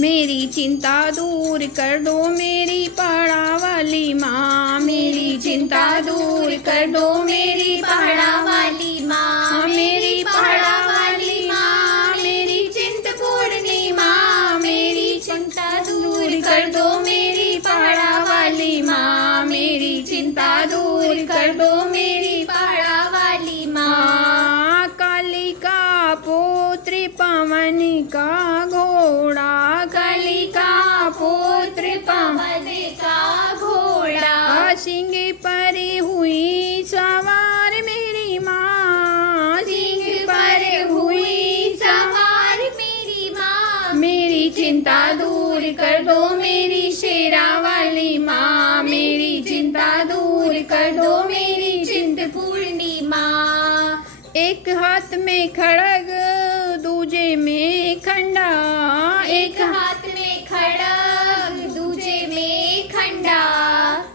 मेरी चिंता दूर कर दो मेरी पहाड़ा वाली माँ, मेरी चिंता दूर कर दो मेरी पहाड़ा वाली माँ, मेरी पहाड़ा वाली माँ, मेरी चिंतपूर्णी माँ, मेरी चिंता दूर कर दो मेरी पहाड़ा वाली माँ, मेरी चिंता दूर कर दो मेरी पहाड़ा वाली माँ। कालिका पुत्र पवन का घोड़ा, कालिका पुत्र पवन का घोड़ा, सिंह पर हुई सवार मेरी माँ, सिंह पर हुई सवार मेरी माँ, मेरी चिंता दूर कर दो मेरी शेरा वाली माँ, मेरी चिंता दूर कर दो मेरी चिंतपूर्णी माँ। एक हाथ में खड़ग दूजे में खंडा, एक हाथ में खड़ग दूजे में खंडा,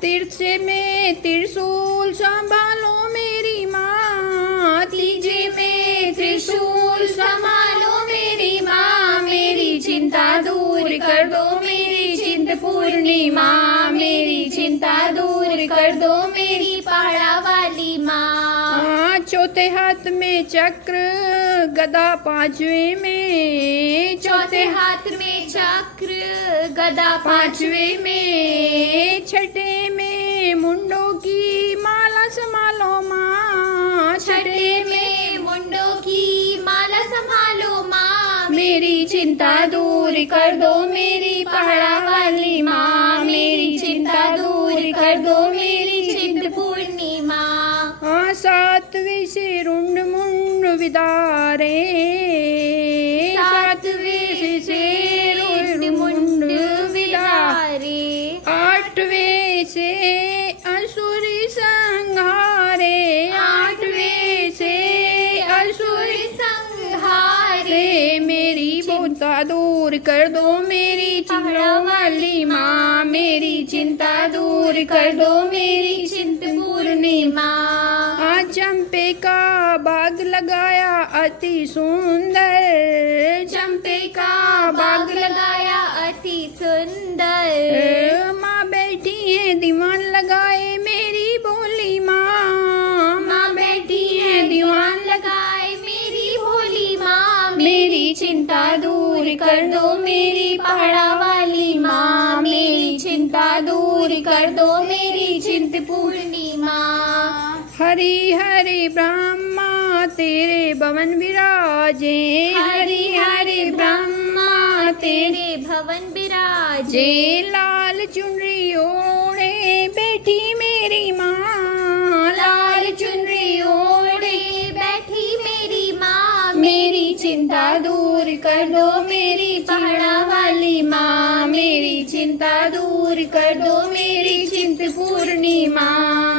तिरछे में त्रिशूल संभालो मेरी माँ, तीजे में त्रिशूल संभालो मेरी माँ, मेरी चिंता दूर कर दो मेरी चिंतपूर्णी माँ, मेरी चिंता दूर कर दो मेरी पहाड़ा वाली माँ। चौथे हाथ में चक्र गदा पांचवे में, चौथे हाथ में चक्र गदा पांचवे में, छठे में मुंडों की माला संभालो माँ, छठे में मुंडों की माला संभालो माँ, मेरी चिंता दूर कर दो मेरी पहाड़ा वाली माँ, मेरी चिंता दूर कर दो मेरी चिंतपूर्णी माँ। सातवें से रुंड मुंड विदारे, सातवें से रुंड मुंड विदारे, आठवें से असुरी संहारे, आठवें से असुरी संहारे, मेरी बोता दूर कर दो मेरी पहाड़ा वाली माँ, मेरी चिंता दूर कर दो मेरी चिंतपूर्णी माँ। चंपे का बाग लगाया अति सुंदर, चंपे का बाग लगाया अति सुंदर, माँ बैठी है दीवान लगाए मेरी भोली माँ, माँ बैठी है दीवान लगाए मेरी भोली माँ, मेरी चिंता दूर कर दो मेरी पहाड़ा वाली माँ, मेरी चिंता दूर कर दो मेरी चिंतपूर्णी माँ। हरि हरि ब्रह्मा तेरे भवन विराजे, हरि हरि ब्रह्मा तेरे भवन विराजे, लाल चुनरी ओढ़े बैठी मेरी माँ, लाल चुनरी ओढ़े बैठी मेरी माँ, मेरी चिंता दूर कर दो मेरी पहाड़ा वाली माँ, मेरी चिंता दूर कर दो मेरी चिंतपूर्णी माँ।